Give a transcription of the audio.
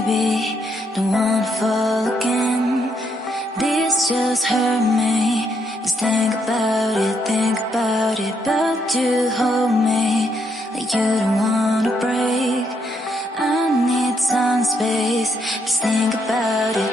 baby, don't wanna fall again. This just hurt me. Just think about it, but you hold me like you don't wanna break. I need some space, just think about it.